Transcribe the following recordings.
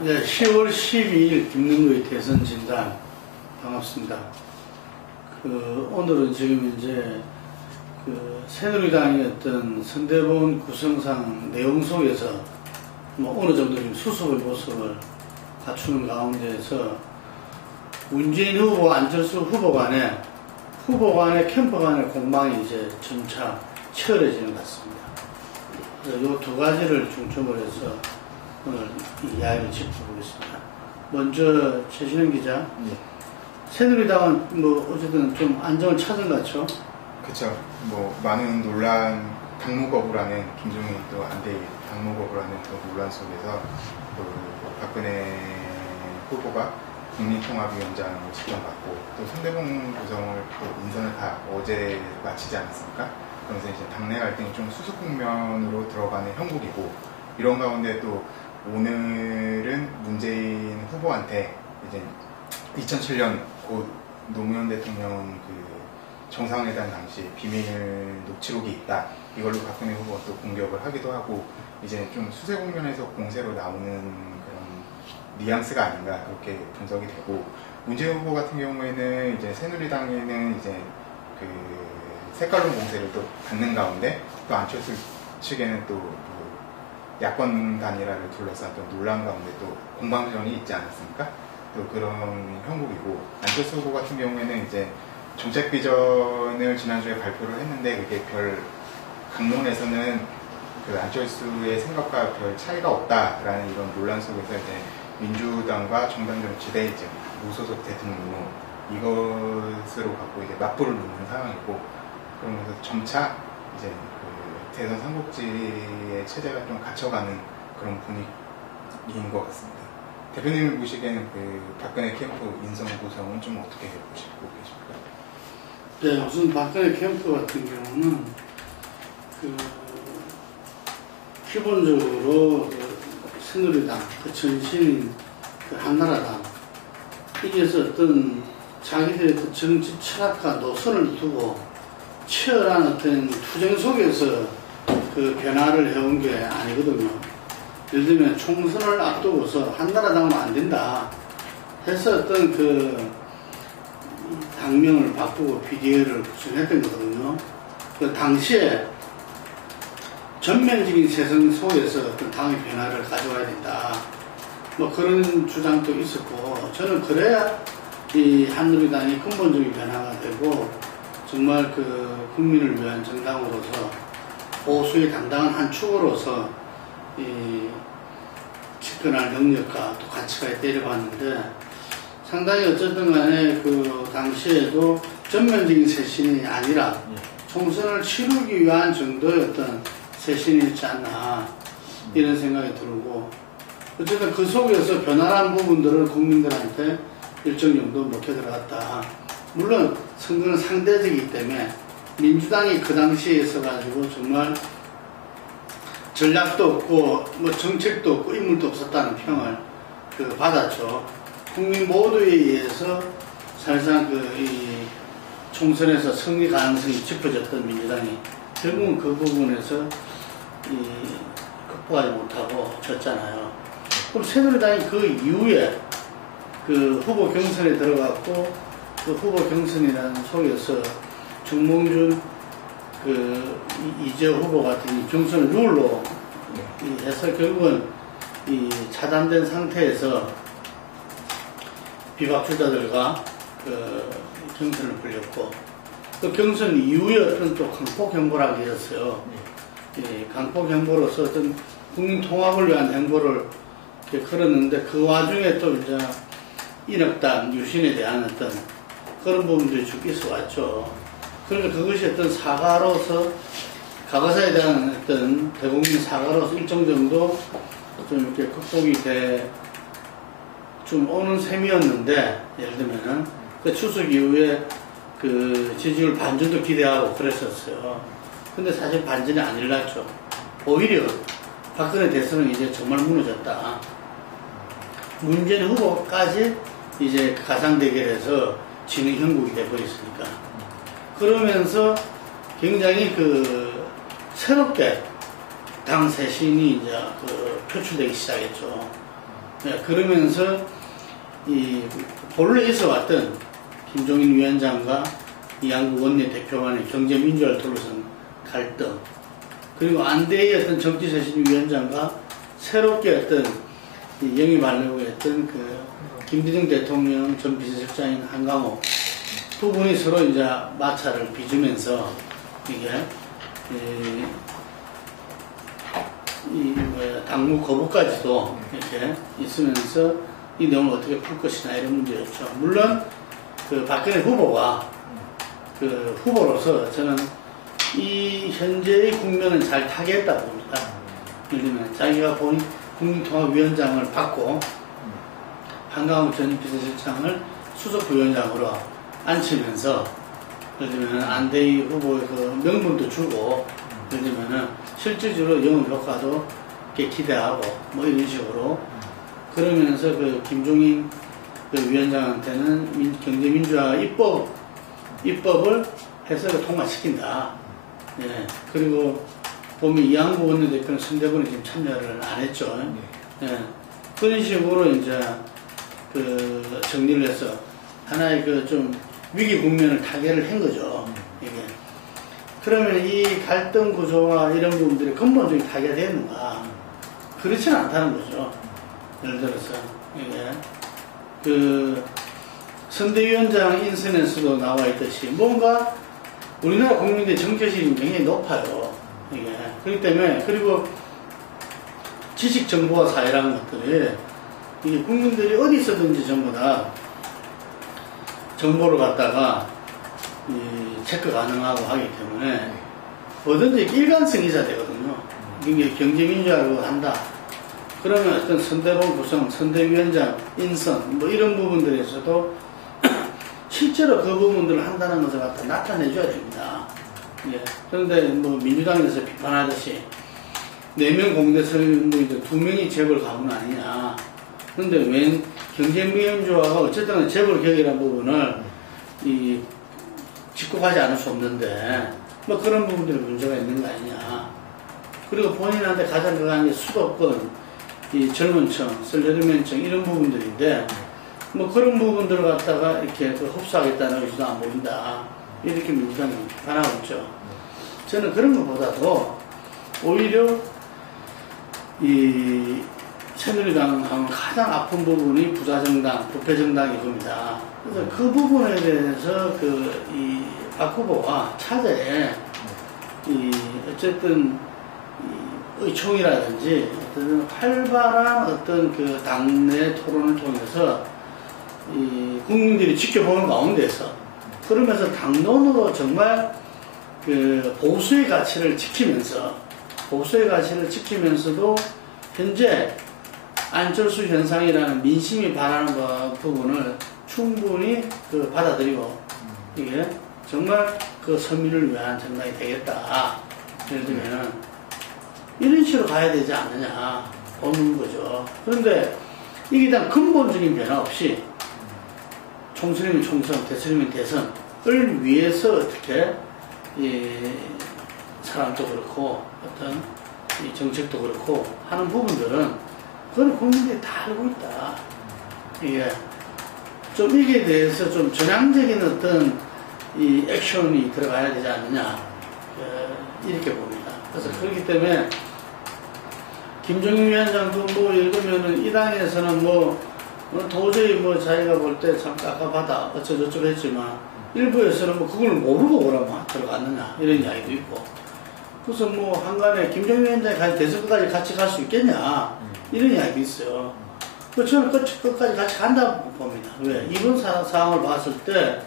네, 10월 12일 김능구의 대선 진단 반갑습니다. 오늘은 지금 이제 새누리당의 어떤 선대본 구성상 내용 속에서 어느 정도 좀 수습의 모습을 갖추는 가운데에서 문재인 후보, 안철수 후보 간의 캠프 간의 공방이 이제 점차 치열해지는 것 같습니다. 이 두 가지를 중점으로 해서 오늘 이 이야기를 짚어보겠습니다. 먼저 최신영 기자, 새누리당은 어쨌든 좀 안정을 찾은 것 같죠? 그렇죠. 많은 논란, 당무 거부라는 김종인 또 안대희 당무 거부라는 또 논란 속에서 박근혜 후보가 국민통합위원장을 지정받고 또 선대본 구성을 또 인선을 다 어제 마치지 않았습니까? 그러면서 이제 당내 갈등이 좀 수습 국면으로 들어가는 형국이고, 이런 가운데 또 오늘은 문재인 후보한테 이제 2007년 곧 노무현 대통령 정상회담 당시 비밀 녹취록이 있다, 이걸로 박근혜 후보가 또 공격을 하기도 하고, 이제 좀 수세 국면에서 공세로 나오는 그런 뉘앙스가 아닌가, 그렇게 분석이 되고, 문재인 후보 같은 경우에는 이제 새누리당에는 이제 색깔론 공세를 또 받는 가운데, 또 안철수 측에는 또 야권 단일화를 둘러싼 또 논란 가운데 또 공방전이 있지 않았습니까? 또 그런 형국이고, 안철수 후보 같은 경우에는 이제 정책 비전을 지난주에 발표를 했는데, 그게 강론에서는 안철수의 생각과 별 차이가 없다라는 이런 논란 속에서 이제 민주당과 정당정치대 무소속 대통령 이것으로 갖고 이제 맞불을 놓는 상황이고, 그러면서 점차 이제 대선 삼국지의 체제가 좀 갇혀가는 그런 분위기인 것 같습니다. 대표님 보시기에는 박근혜 캠프 인선 구성은 좀 어떻게 보시고 계십니까? 네, 우선 박근혜 캠프 같은 경우는 기본적으로 새누리당, 전신인 한나라당, 여기에서 어떤 자기들의 정치 철학과 노선을 두고 치열한 어떤 투쟁 속에서 변화를 해온 게 아니거든요. 예를 들면 총선을 앞두고서 한나라당은 안 된다 해서 어떤 당명을 바꾸고 비대위를 구성했던 거거든요. 당시에 전면적인 세상 속에서 어떤 당의 변화를 가져와야 된다, 그런 주장도 있었고, 저는 그래야 이 한나라당이 근본적인 변화가 되고 정말 국민을 위한 정당으로서 보수의 당당한 한 축으로서 집권할 능력과 또 가치가 때려봤는데, 상당히 어쨌든 간에 당시에도 전면적인 쇄신이 아니라 총선을 치르기 위한 정도의 어떤 쇄신이었지 않나, 이런 생각이 들고, 어쨌든 그 속에서 변화한 부분들을 국민들한테 일정 정도 먹혀 들어갔다. 물론 선거는 상대적이기 때문에 민주당이 그 당시에 있어가지고 정말 전략도 없고 정책도 없고 인물도 없었다는 평을 받았죠. 국민 모두에 의해서 사실상 이 총선에서 승리 가능성이 짚어졌던 민주당이 결국은 그 부분에서 극복하지 못하고 졌잖아요. 그럼 새누리당이 그 이후에 후보 경선에 들어갔고, 후보 경선이라는 속에서 정몽준 이재호 후보 같은 경선 룰로 해서 결국은 이 차단된 상태에서 비박주자들과 경선을 벌였고, 그 경선 이후에 어떤 또 강폭 행보라는 게 있었어요. 강폭 행보로서 어떤 국민 통합을 위한 행보를 걸었는데, 그 와중에 또 이제 인혁당 유신에 대한 어떤 그런 부분들이 쭉 있어 왔죠. 그러니까 그것이 어떤 사과로서, 과거사에 대한 어떤 대국민 사과로서 일정 정도 좀 이렇게 극복이 좀 오는 셈이었는데, 예를 들면은 추석 이후에 지지율 반전도 기대하고 그랬었어요. 근데 사실 반전이 안 일어났죠. 오히려 박근혜 대선은 이제 정말 무너졌다. 문재인 후보까지 이제 가상 대결에서 지는 형국이 되어버렸으니까. 그러면서 굉장히 새롭게 당 쇄신이 이제 표출되기 시작했죠. 그러면서 이 본래 있어 왔던 김종인 위원장과 이양구 원내대표 간의 경제민주화를 둘러싼 갈등, 그리고 안대의 어떤 정치쇄신위원장과 새롭게 어떤 영입하려고 했던 그 김대중 대통령 전 비서실장인 한강호 두 분이 서로 이제 마찰을 빚으면서 이게 당무 거부까지도 이렇게 있으면서 이 내용을 어떻게 풀 것이냐 이런 문제였죠. 물론 그 박근혜 후보가 그 후보로서 저는 이 현재의 국면은 잘 타개했다고 봅니다. 예를 들면 자기가 본 국민통합위원장을 받고 한강호 전 비서실장을 수석부위원장으로 앉히면서 예를 들면 안대희 후보의 그 명분도 주고 예를 들면 실질적으로 영업 효과도 이렇게 기대하고 뭐 이런 식으로 그러면서 그 김종인 그 위원장한테는 경제민주화 입법을 해서 통과시킨다. 예. 그리고 보면 이양구 원내대표는 선대본에 지금 참여를 안 했죠. 예. 그런 식으로 이제 그 정리를 해서 하나의 그 좀 위기 국면을 타개를 한 거죠. 이게. 그러면 이 갈등 구조와 이런 부분들이 근본적인 타개되는가? 그렇지는 않다는 거죠. 예를 들어서 이게 그 선대위원장 인선에서도 나와 있듯이 뭔가 우리나라 국민들의 정체성이 굉장히 높아요. 이게. 그렇기 때문에 그리고 지식 정보화 사회라는 것들이 이게 국민들이 어디 있어든지 전부 다 정보를 갖다가 체크 가능하고 하기 때문에 뭐든지 일관성이 있어야 되거든요. 이게 경제민주화를 한다. 그러면 어떤 선대본 구성, 선대위원장 인선 뭐 이런 부분들에서도 실제로 그 부분들을 한다는 것을 갖다 나타내줘야 됩니다. 예. 그런데 뭐 민주당에서 비판하듯이 4명 공대설명부인데 2명이 재벌 가문 아니냐. 그런데 웬 경제민주화가 어쨌든 재벌 개혁이라는 부분을 직국하지 않을 수 없는데 뭐 그런 부분들이 문제가 있는 거 아니냐. 그리고 본인한테 가장 강한 게 수도권, 이 젊은층, 셀러리맨층 이런 부분들인데 뭐 그런 부분들을 갖다가 이렇게 흡수하겠다는 의지도 안 보인다. 이렇게 민주당이 비판하고 있죠. 저는 그런 것보다도 오히려 이 새누리당 하면 가장 아픈 부분이 부자정당, 부패정당이 겁니다. 그래서 그 부분에 대해서 이 박 후보가 차제에 어쨌든 의총이라든지 어떤 활발한 어떤 그 당내 토론을 통해서 국민들이 지켜보는 가운데서 그러면서 당론으로 정말 그 보수의 가치를 지키면서도 현재 안철수 현상이라는 민심이 바라는 부분을 충분히 받아들이고 이게 정말 그 서민을 위한 정당이 되겠다. 예를 들면 이런 식으로 가야 되지 않느냐 보는 거죠. 그런데 이게 일단 근본적인 변화 없이 총선이면 총선, 대선이면 대선을 위해서 어떻게 사람도 그렇고 어떤 정책도 그렇고 하는 부분들은 그건 국민들이 다 알고 있다. 이게 좀 이게 대해서 좀 전향적인 어떤 액션이 들어가야 되지 않느냐 이렇게 봅니다. 그래서 그렇기 때문에 김종인 위원장도 뭐 예를 들면은 이 당에서는 뭐 도저히 뭐 자기가 볼 때 참 깝깝하다 어쩌고저쩌고 했지만 일부에서는 뭐 그걸 모르고 그러면 들어갔느냐 이런 이야기도 있고 그래서 뭐 한간에 김종인 위원장이 대선까지 같이 갈 수 있겠냐 이런 이야기도 있어요. 저는 끝까지 같이 간다고 봅니다. 왜? 이번 상황을 봤을 때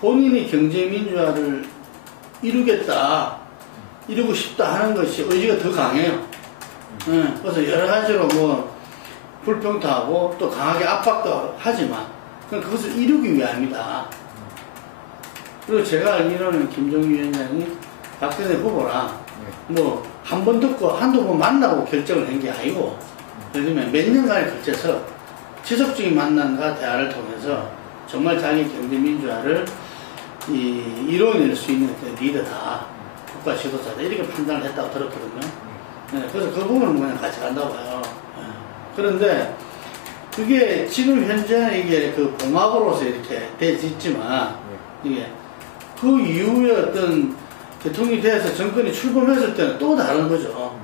본인이 경제민주화를 이루고 싶다 하는 것이 의지가 더 강해요. 그래서 여러 가지로 뭐 불평도하고 또 강하게 압박도 하지만 그것을 이루기 위함이다. 그리고 제가 알기로는 김종인 위원장이 박근혜 후보랑 뭐 한 번 듣고 한두 번 만나고 결정을 한 게 아니고 예를 들면 몇 년간에 걸쳐서 지속적인 만남과 대화를 통해서 정말 자기 경제민주화를 이뤄낼 수 있는 리더다. 국가 지도자다. 이렇게 판단을 했다고 들었거든요. 네, 그래서 그 부분은 그냥 같이 간다고 봐요. 네. 그런데 그게 지금 현재는 이게 그 봉합으로서 이렇게 돼 있지만, 이게 그 이후에 어떤 대통령이 돼서 정권이 출범했을 때는 또 다른 거죠.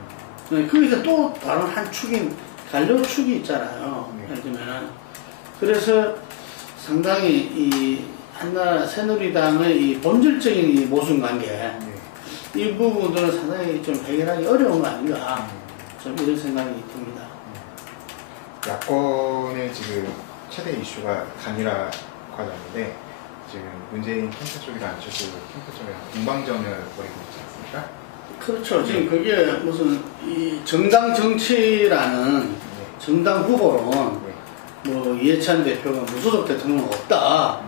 거기서 또 다른 한 축인, 갈려축이 있잖아요. 예를 들면은. 그래서 상당히 이 한나라 새누리당의 이 본질적인 이 모순관계, 이 부분들은 상당히 좀 해결하기 어려운 거 아닌가, 좀 이런 생각이 듭니다. 야권의 지금 최대 이슈가 단일화 과정인데, 지금 문재인 캠프 쪽이랑 안철수 캠프 쪽이랑 공방전을 벌이고 있지 않습니까? 그렇죠. 지금 그게 무슨 이 정당 정치라는 정당 후보론 뭐 이해찬 대표가 무소속 대통령 없다.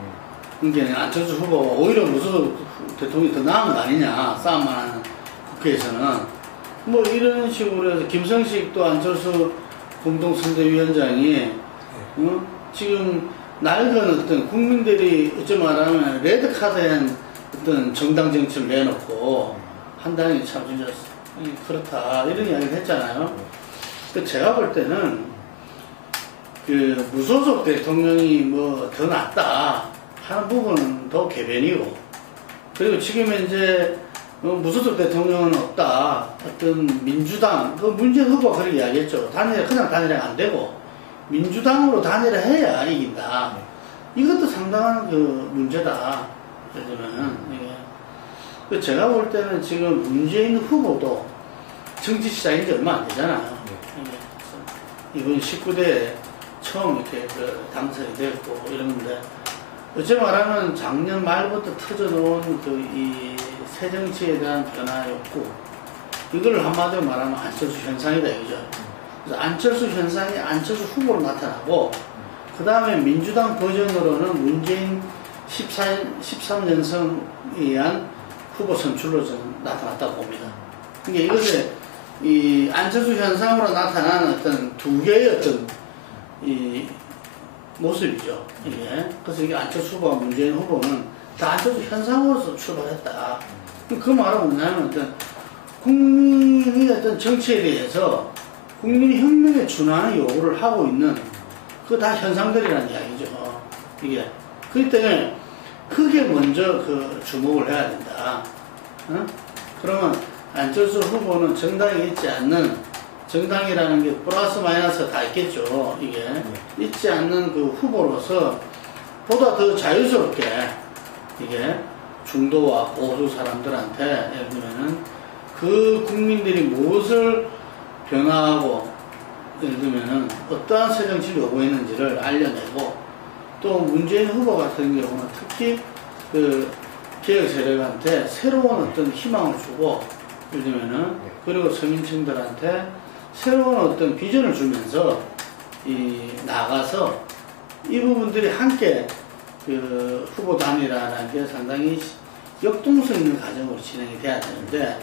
그러니까 안철수 후보가 오히려 무소속 대통령이 더 나은 거 아니냐. 싸움만 하는 국회에서는. 뭐 이런 식으로 해서 김성식 또 안철수 공동선대위원장이 지금 낡은 어떤 국민들이 어찌 말하면 레드카드엔 어떤 정당 정치를 내놓고 한다는 게 참 진짜 그렇다 이런 이야기를 했잖아요. 제가 볼 때는 그 무소속 대통령이 뭐 더 낫다 하는 부분은 더 개변이고, 그리고 지금 현재 무소속 대통령은 없다. 어떤 민주당, 그 문재인 후보가 그렇게 이야기했죠. 그냥 단일화가 안 되고 민주당으로 단일화 해야 이긴다. 이것도 상당한 그 문제다. 예를 들면 이게 제가 볼 때는 지금 문재인 후보도 정치 시작인 지 얼마 안 되잖아요. 이번 19대에 처음 이렇게 그 당선이 됐고 이러는데, 어찌 말하면 작년 말부터 터져놓은 그 이 새정치에 대한 변화였고, 이걸 한마디로 말하면 안철수 현상이다 이거죠. 그래서 안철수 현상이 안철수 후보로 나타나고, 그 다음에 민주당 버전으로는 문재인 13년성에 의한 후보 선출로 저는 나타났다고 봅니다. 그러니까 이것에 이 안철수 현상으로 나타나는 어떤 두 개의 어떤 이 모습이죠. 이게. 그래서 이게 안철수 후보와 문재인 후보는 다 안철수 현상으로서 출발했다. 그 말은 뭐냐면 어떤 국민의 어떤 정치에 대해서 국민이 혁명에 준하는 요구를 하고 있는 그 다 현상들이라는 이야기죠. 이게. 그렇기 때문에 크게 먼저 그 주목을 해야 된다. 그러면 안철수 후보는 정당이 있지 않는, 정당이라는 게 플러스 마이너스 다 있겠죠. 이게 있지 않는 그 후보로서 보다 더 자유스럽게 이게 중도와 보수 사람들한테, 예를 들면은 그 국민들이 무엇을 변화하고, 예를 들면은 어떠한 새 정치를 요구했는지를 알려내고, 또 문재인 후보 같은 경우는 특히 그 개혁 세력한테 새로운 어떤 희망을 주고, 예를 들면은 그리고 서민층들한테 새로운 어떤 비전을 주면서 나가서 이 부분들이 함께 그 후보 단일화라는 게 상당히 역동성 있는 과정으로 진행이 돼야 되는데,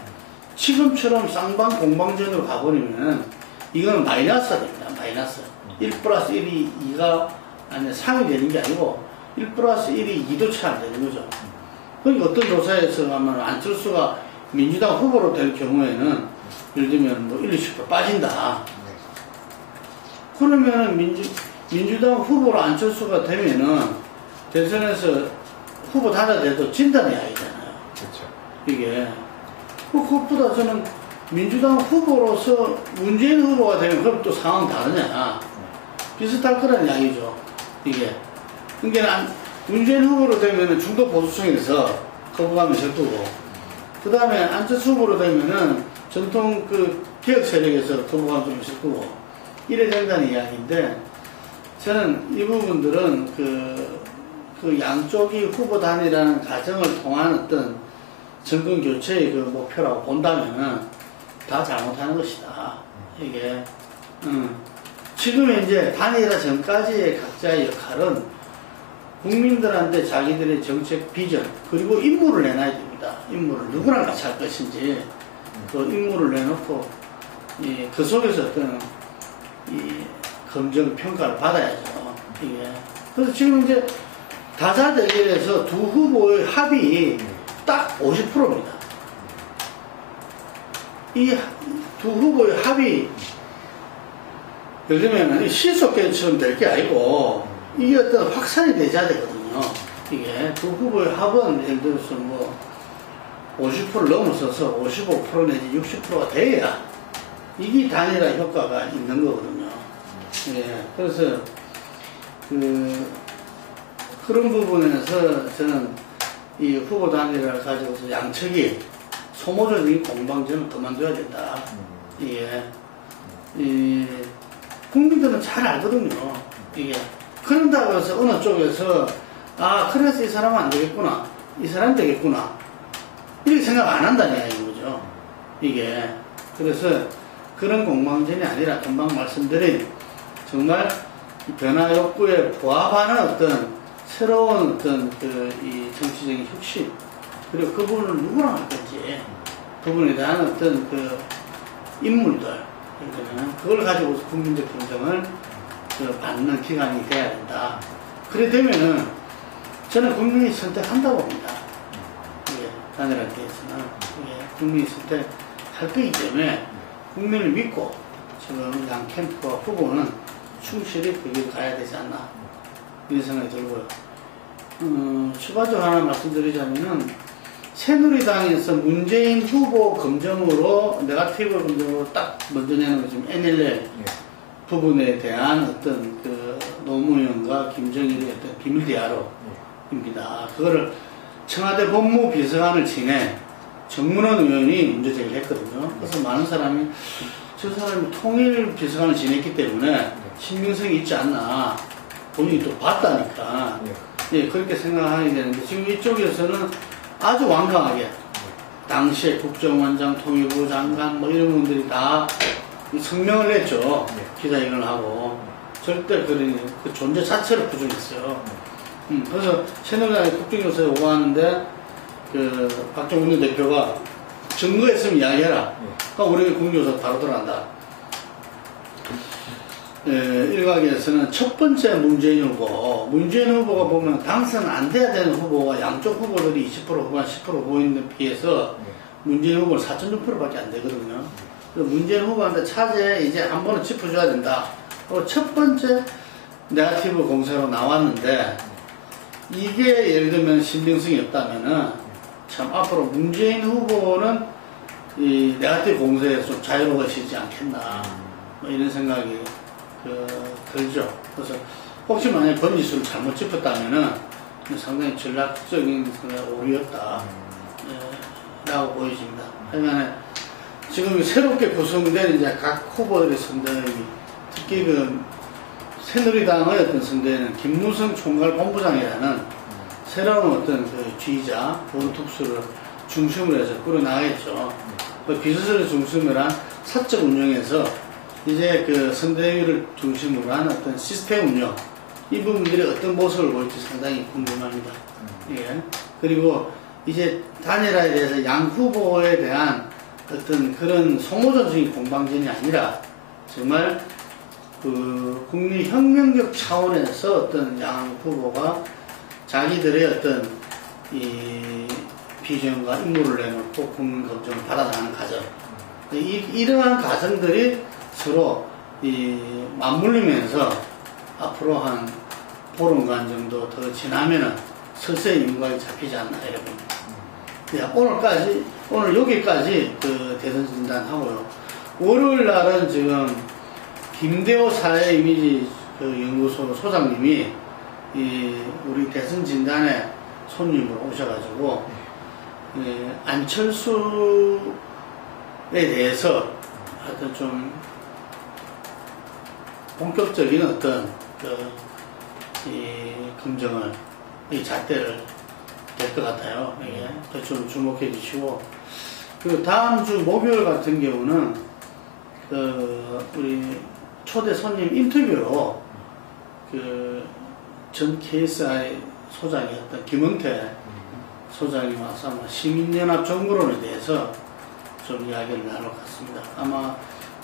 지금처럼 쌍방 공방전으로 가버리면 이건 마이너스가 됩니다. 마이너스. 1 플러스 1이 2가 아니 3이 되는 게 아니고 1 플러스 1이 2도 차 안 되는 거죠. 그러니까 어떤 조사에서 하면 안철수가 민주당 후보로 될 경우에는 예를 들면 뭐 1, 20% 빠진다. 그러면은 민주당 후보로 안철수가 되면은 대선에서 후보 단일화돼도 진다는 이야기잖아요. 그렇죠. 이게. 그것보다 저는 민주당 후보로서 문재인 후보가 되면 그럼 또 상황 다르냐. 비슷할 거라는 이야기죠. 이게. 그러니까 문재인 후보로 되면은 중도 보수층에서 거부감이 설 거고, 그 다음에 안철수 후보로 되면은 전통 그 개혁 세력에서 거부감이 좀 있을 거고, 이래 된다는 이야기인데, 저는 이 부분들은 그 양쪽이 후보 단일화라는 과정을 통한 어떤 정권 교체의 그 목표라고 본다면은 다 잘못하는 것이다. 이게, 지금 현재 단일화 전까지의 각자의 역할은 국민들한테 자기들의 정책 비전, 그리고 임무를 내놔야 됩니다. 임무를 누구랑 같이 할 것인지, 그 임무를 내놓고, 그 속에서 어떤, 검증, 평가를 받아야죠. 이게. 그래서 지금 이제 다자 대결에서 두 후보의 합이 딱 50%입니다. 이 두 후보의 합이 예를 들면 시속계처럼 될 게 아니고 이게 어떤 확산이 되져야 되거든요. 이게 두 후보의 합은 예를 들어서 뭐 50% 넘어서서 55% 내지 60%가 돼야 이게 단일화 효과가 있는 거거든요. 예, 그래서 그런 부분에서 저는 이 후보 단일화를 가지고서 양측이 소모적인 공방전을 그만둬야 된다. 이게 국민들은 잘 알거든요. 이게 그런다고 해서 어느 쪽에서 그래서 이 사람은 안 되겠구나, 이 사람 되겠구나 이렇게 생각 안 한다는 이거죠. 이게 그래서 그런 공방전이 아니라 금방 말씀드린 정말 변화 욕구에 부합하는 어떤 새로운 어떤 이 정치적인 혁신, 그리고 그 부분을 누구랑 할 건지, 그분에 대한 어떤 인물들, 그걸 가지고 국민적 긍정을 받는 기간이 돼야 된다. 그래 되면은 저는 국민이 선택한다고 봅니다. 단일화에 대해서는 국민이 선택할 거기 때문에 국민을 믿고 지금 양 캠프와 후보는 충실히 그 길 가야 되지 않나 이런 생각이 들고요. 추가적으로 하나 말씀드리자면은 새누리당에서 문재인 후보 검증으로 네거티브 검증으로 딱 먼저 내는 거 지금 NLL 부분에 대한 어떤 노무현과 김정일의 어떤 비밀 대화로입니다. 그거를 청와대 법무비서관을 지내 정문원 의원이 문제 제기를 했거든요. 그래서 많은 사람이 저 사람이 통일 비서관을 지냈기 때문에 신빙성이 있지 않나, 본인이 또 봤다니까 그렇게 생각하게 되는데, 지금 이쪽에서는 아주 완강하게 당시에 국정원장, 통일부 장관 뭐 이런 분들이 다 성명을 냈죠. 기자회견을 하고 절대 그 존재 자체를 부정했어요. 그래서 새누리당이 국정조사에 오가는데 박정훈 대표가 증거했으면 이야기해라. 그러니까 우리 국정조사 바로 들어간다. 일각에서는 첫 번째 문재인 후보가 보면 당선 안 돼야 되는 후보가 양쪽 후보들이 20% 후반 10% 후보인데 비해서 문재인 후보는 4.6%밖에 안 되거든요. 그래서 문재인 후보한테 차제에 이제 한 번은 짚어줘야 된다. 첫 번째 네거티브 공세로 나왔는데, 이게 예를 들면 신빙성이 없다면은 참 앞으로 문재인 후보는 이 네거티브 공세에서 좀 자유로워지지 않겠나 뭐 이런 생각이 들죠. 그래서 혹시 만약에 번지수를 잘못 짚었다면은 상당히 전략적인 오류였다 라고 보여집니다. 하지만 지금 새롭게 구성된 이제 각 후보들의 선대위, 특히 새누리당의 어떤 선대위는 김무성 총괄본부장이라는 새로운 어떤 지휘자, 보훈특수를 중심으로 해서 꾸려나가겠죠. 비서실을 중심으로 한 사적 운영에서 이제 선대위를 중심으로 한 어떤 시스템 운영, 이 부분들이 어떤 모습을 보일지 상당히 궁금합니다. 그리고 이제 단일화에 대해서 양 후보에 대한 어떤 그런 소모전적인 공방전이 아니라 정말 국민혁명적 차원에서 어떤 양 후보가 자기들의 어떤 이 비전과 임무를 내놓고 국민 검증을 받아나가는 과정, 이러한 과정들이 서로 맞물리면서 앞으로 한 보름간 정도 더 지나면은 서서히 윤곽이 잡히지 않나 이렇게 오늘 여기까지 대선 진단하고요. 월요일 날은 지금 김대호 사회 이미지 연구소 소장님이 우리 대선 진단에 손님으로 오셔가지고 안철수에 대해서 하여튼 좀 본격적인 어떤 검증을, 이 잣대를 될 것 같아요. 좀 주목해 주시고, 그리고 다음 주 목요일 같은 경우는 우리 초대 손님 인터뷰로 전 KSI 소장이었던 김은태 소장이 와서 아마 시민연합 정부론에 대해서 좀 이야기를 나눠봤습니다. 아마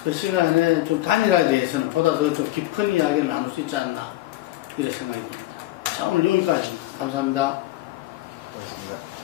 그 시간에 좀 단일화에 대해서는 보다 더 좀 깊은 이야기를 나눌 수 있지 않나 이런 생각이 듭니다. 자, 오늘 여기까지 감사합니다. 고맙습니다.